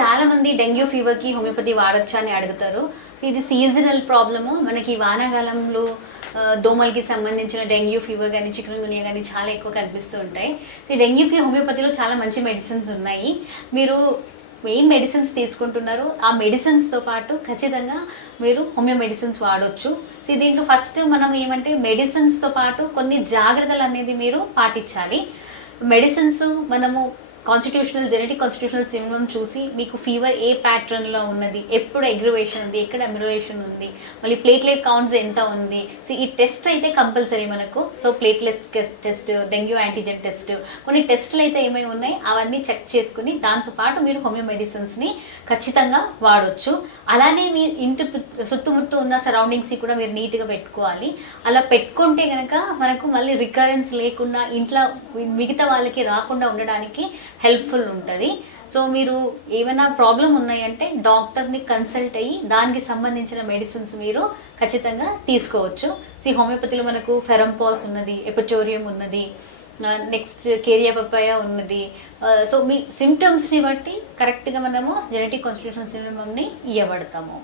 చాలా మంది dengue ఫీవర్కి homeopathy వాడొచ్చా అని అడుగుతారు. ఇది సీజనల్ ప్రాబ్లము. మనకి వానాకాలంలో దోమలకి సంబంధించిన డెంగ్యూ ఫీవర్ కానీ చికెన్ గునియా కానీ చాలా ఎక్కువ కనిపిస్తూ ఉంటాయి. ఈ డెంగ్యూకి హోమియోపతిలో చాలా మంచి మెడిసిన్స్ ఉన్నాయి. మీరు ఏం మెడిసిన్స్ తీసుకుంటున్నారు ఆ మెడిసిన్స్తో పాటు ఖచ్చితంగా మీరు హోమియో మెడిసిన్స్ వాడొచ్చు. దీంట్లో ఫస్ట్ మనం ఏమంటే మెడిసిన్స్తో పాటు కొన్ని జాగ్రత్తలు అనేది మీరు పాటించాలి. మెడిసిన్స్ మనము జెనెటిక్ కాన్స్టిట్యూషనల్ సిండ్రోమ్ చూసి మీకు ఫీవర్ ఏ ప్యాటర్న్లో ఉన్నది, ఎప్పుడు అగ్రివేషన్ ఉంది, ఎక్కడ అమిగ్రేషన్ ఉంది, మళ్ళీ ప్లేట్లెట్ కౌంట్స్ ఎంత ఉంది. ఈ టెస్ట్ అయితే కంపల్సరీ మనకు. So platelet test, dengue antigen test, కొన్ని టెస్టులు అయితే ఏమై ఉన్నాయి అవన్నీ చెక్ చేసుకుని దాంతోపాటు మీరు హోమియో మెడిసిన్స్ని ఖచ్చితంగా వాడొచ్చు. అలానే మీ ఇంటి చుట్టుముట్టు ఉన్న సరౌండింగ్స్ని కూడా మీరు నీట్గా పెట్టుకోవాలి. అలా పెట్టుకుంటే కనుక మనకు మళ్ళీ రికరెన్స్ లేకుండా ఇంట్లో మిగతా వాళ్ళకి రాకుండా ఉండడానికి హెల్ప్ఫుల్ ఉంటుంది. సో మీరు ఏమైనా ప్రాబ్లం ఉన్నాయంటే డాక్టర్ని కన్సల్ట్ అయ్యి దానికి సంబంధించిన మెడిసిన్స్ మీరు ఖచ్చితంగా తీసుకోవచ్చు. హోమియోపతిలో మనకు ఫెరంపాస్ ఉన్నది, ఎపిటోరియం ఉన్నది, నెక్స్ట్ కేరియా పపాయ ఉన్నది. సో మీ సిమ్టమ్స్ని బట్టి కరెక్ట్గా మనము జెనెటిక్ కాన్స్టిట్యూషనల్ సిండ్రోమ్ని ఇవ్వబడతాము.